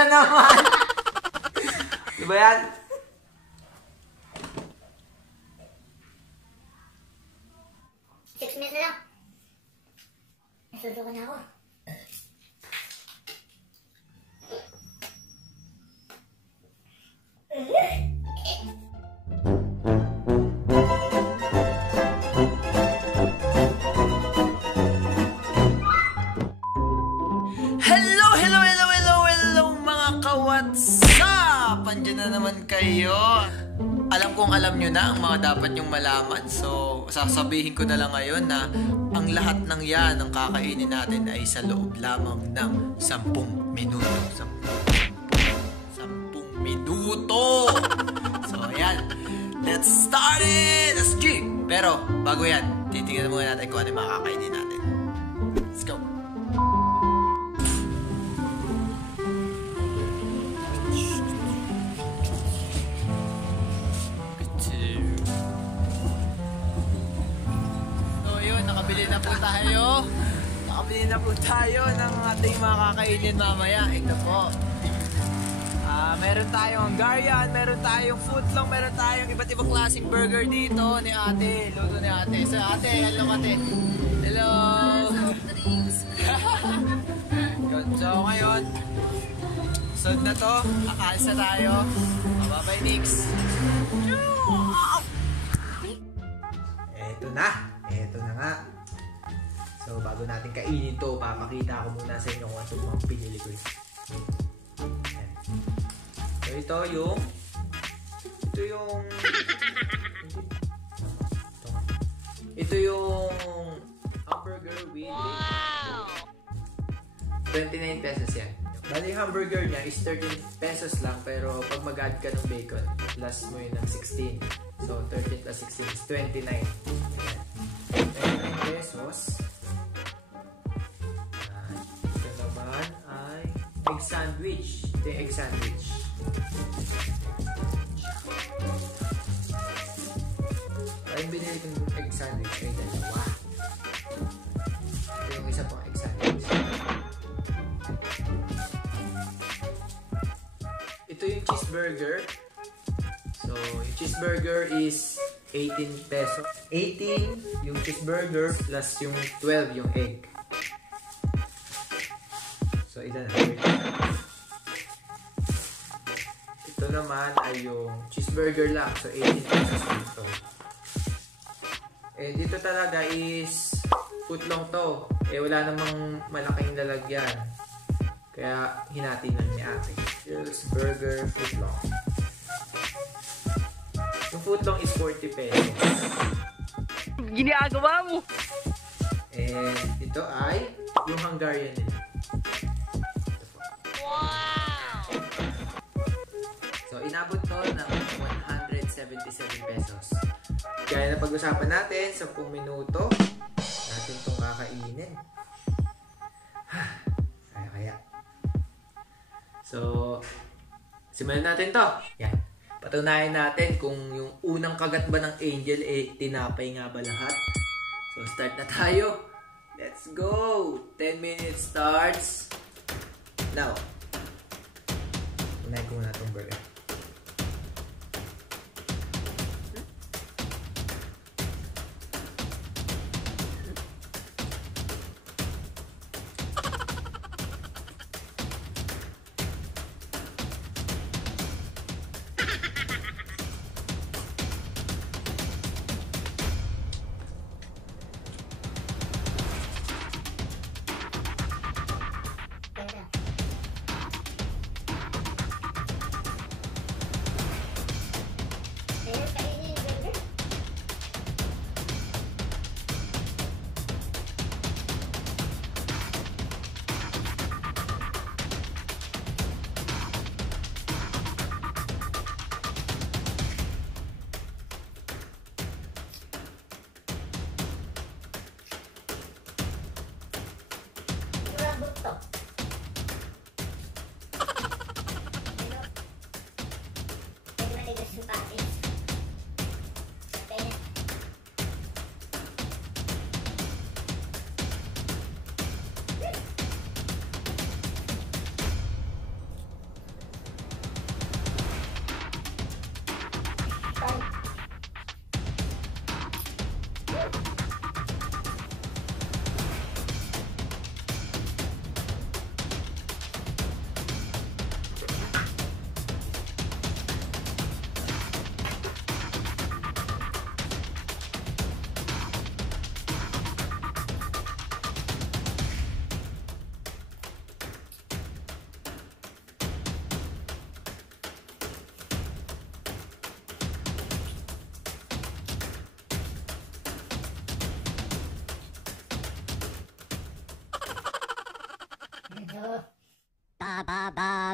na naman. Diba yan? Minutes na lang. Nasusuko na ako. Hello mga ka-WhatsApp! Andiyan na naman kayo. Alam kong alam nyo na ang mga dapat nyong malaman. So, sasabihin ko na lang ngayon na ang lahat ng yan, ang kakainin natin ay sa loob lamang ng 10 minuto. 10 minuto! So, ayan. Let's start it! Let's go! Pero, bago yan, titingnan muna natin kung ano yung makakainin natin. Let's go! Nakabili na po tayo ng ating mga kakainin mamaya. Ito po. Meron tayong Hungarian, meron tayong footlong, meron tayong iba't ibang klaseng burger dito ni ate. Luto ni ate. So ate, hello ate. Hello. Yun. So ngayon, sunod na to. Kakalis na tayo. Bye-bye, Nix. Ito na nga. So, bago natin kainin to, papakita ko muna sa inyo kung ano mga pinili ko. So, ito yung hamburger with 29 pesos yan. Bali, hamburger niya is 13 pesos lang, pero pag mag-add ka ng bacon, plus mo yun ng 16. So, 13 plus 16 is 29. 29 pesos. Ito naman ay egg sandwich. Ito yung egg sandwich. Yung binili kong egg sandwich ay dalawa. Ito yung isa pang egg sandwich. Ito yung cheeseburger. So, yung cheeseburger is 18 pesos. 18 yung cheeseburger plus yung 12 yung egg. So, ito na. Ito naman ay yung cheeseburger lang. So, 18 pesos dito. Eh, dito talaga is footlong to. Eh, wala namang malaking lalagyan. Kaya, hinati na ni ate. Cheeseburger footlong. Yung footlong is 40 pesos. Ginagawa mo! And ito ay yung Hungarian nila. Wow! So, inabot to ng 177 pesos. Kaya na pag-usapan natin, 10 minuto, natin itong kakainin. Kaya. So, simulan natin to. Yan. Patunayan natin kung yung unang kagat ba ng Angel, eh, tinapay nga ba lahat. So, start na tayo. Let's go! 10 minutes starts now. Unahin ko muna itong burger.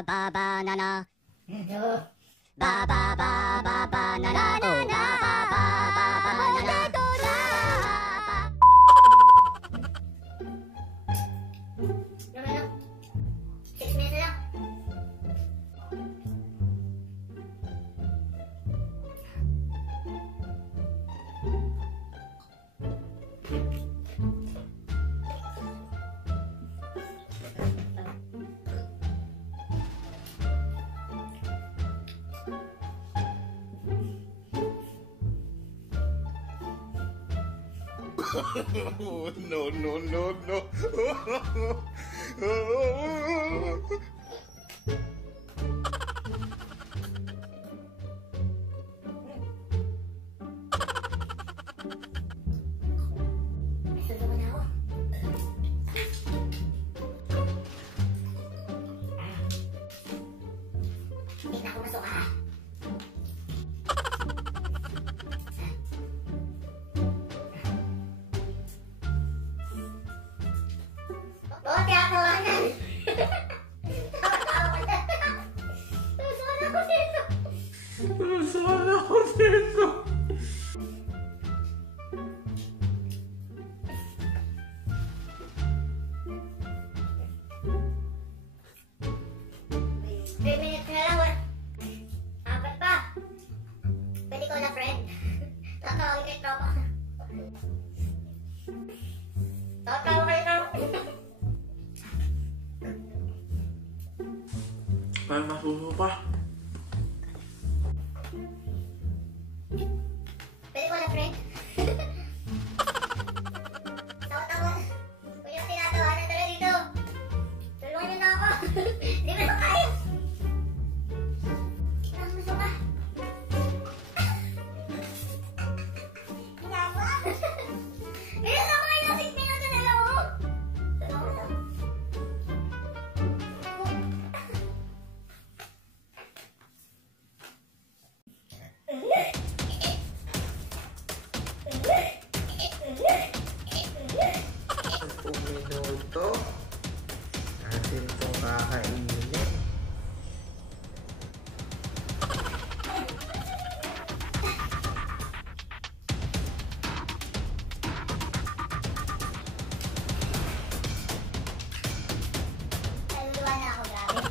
ba banana. Ba ba ba ba banana. Oh ba ba ba ba banana. Oh, no, no, no, no. Oh, tiyatawanan. Tawa-tawa ka na. Susuwan ako dito. Susuwan ako dito. Three minutes na lang. Apat pa. Pwede ko na, friend. Tatawag kay tropa. Tatawag kay tropa. Parang masuso pa. Pwede ko na, friend. Tawa-tawa. Kuya, tinatawanan talaga dito. Tulungan niyo na ako. Hindi mo na kaya. Ang gusto ka. Ginagawa. Pero sa mga ilang 6 minuto na lang, oh. Tulungan na. Minuto natin itong kakainin. Naluluwa na ako, grabe.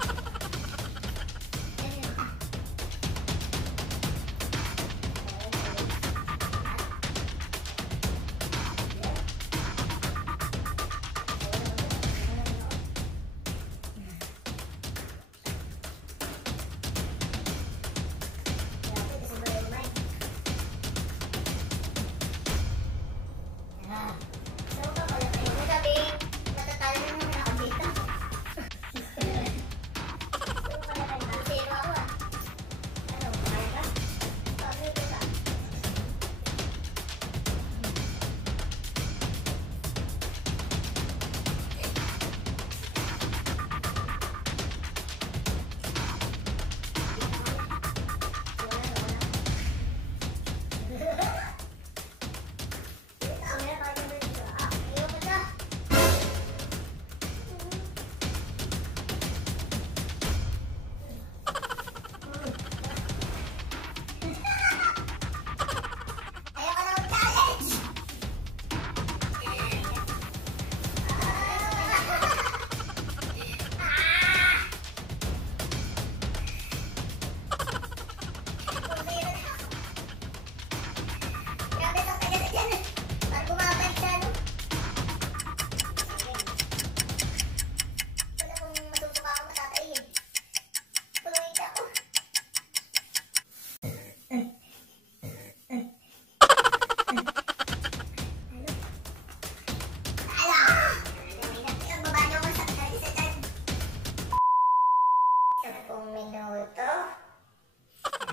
Minuto.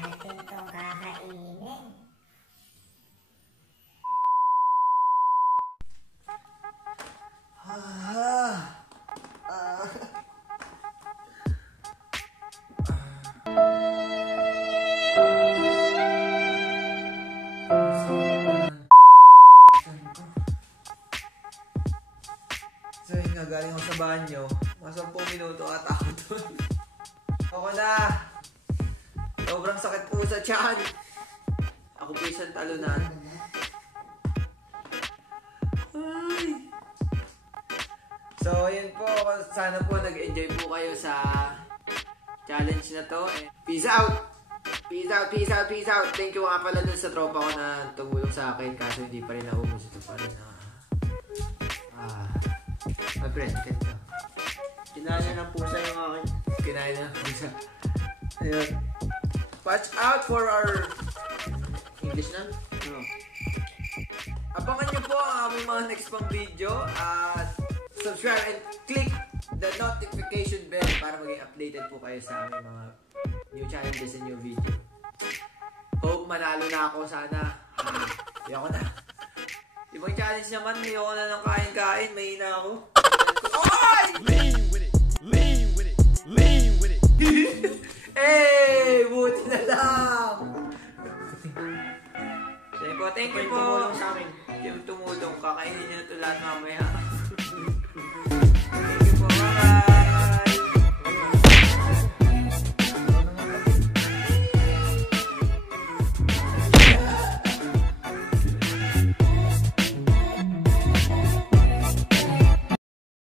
Natin itong kakainin. So yun nga, galing ako sa banyo. Mga 10 minuto ata ako doon. Ako na. Sobrang sakit po sa tiyan. Ako po isang talunan. Ay. So, yun po. Sana po nag-enjoy po kayo sa challenge na to. Peace out! Peace out, peace out, peace out! Thank you nga pala dun sa tropa ko na tumulong sa akin kaso hindi pa rin naubos. Ito pa rin my friend, ganito. Kinaya ng pusa yung akin. Kinaya ng pusa. Ayun. Watch out for our English na? No. Abangan nyo po ang aming mga next pang video at subscribe and click the notification bell para maging updated po kayo sa aming mga new challenges and new video. Hope manalo na ako sana. Ayoko na. Ibang challenge naman, ayoko na ng kain-kain. Mahina ako. Oy! Lean with it. Lean with it. Lean with it. Eh, buti na lang. Thank you po. Tumulong sa amin. Yung tumulong, kakainin nyo ito lahat mamaya.